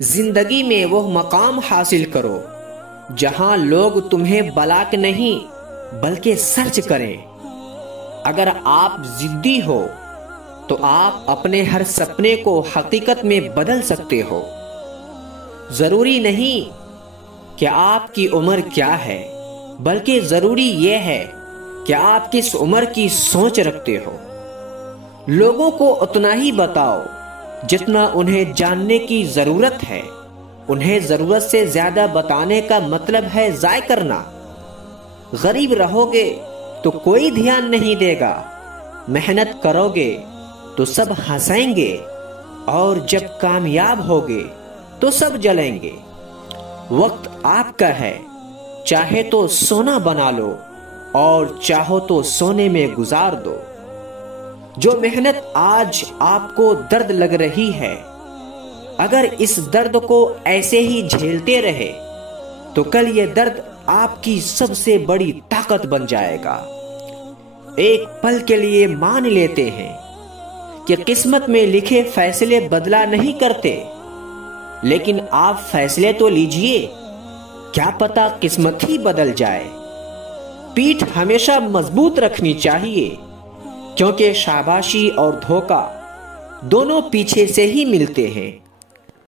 जिंदगी में वो मकाम हासिल करो जहां लोग तुम्हें बलाक नहीं बल्कि सर्च करें। अगर आप जिद्दी हो तो आप अपने हर सपने को हकीकत में बदल सकते हो। जरूरी नहीं कि आपकी उम्र क्या है, बल्कि जरूरी यह है कि आप किस उम्र की सोच रखते हो। लोगों को उतना ही बताओ जितना उन्हें जानने की जरूरत है। उन्हें जरूरत से ज्यादा बताने का मतलब है जाय करना। गरीब रहोगे तो कोई ध्यान नहीं देगा, मेहनत करोगे तो सब हंसेंगे, और जब कामयाब होगे तो सब जलेंगे। वक्त आपका है, चाहे तो सोना बना लो और चाहो तो सोने में गुजार दो। जो मेहनत आज आपको दर्द लग रही है, अगर इस दर्द को ऐसे ही झेलते रहे तो कल ये दर्द आपकी सबसे बड़ी ताकत बन जाएगा। एक पल के लिए मान लेते हैं कि किस्मत में लिखे फैसले बदला नहीं करते, लेकिन आप फैसले तो लीजिए, क्या पता किस्मत ही बदल जाए। पीठ हमेशा मजबूत रखनी चाहिए, क्योंकि शाबाशी और धोखा दोनों पीछे से ही मिलते हैं।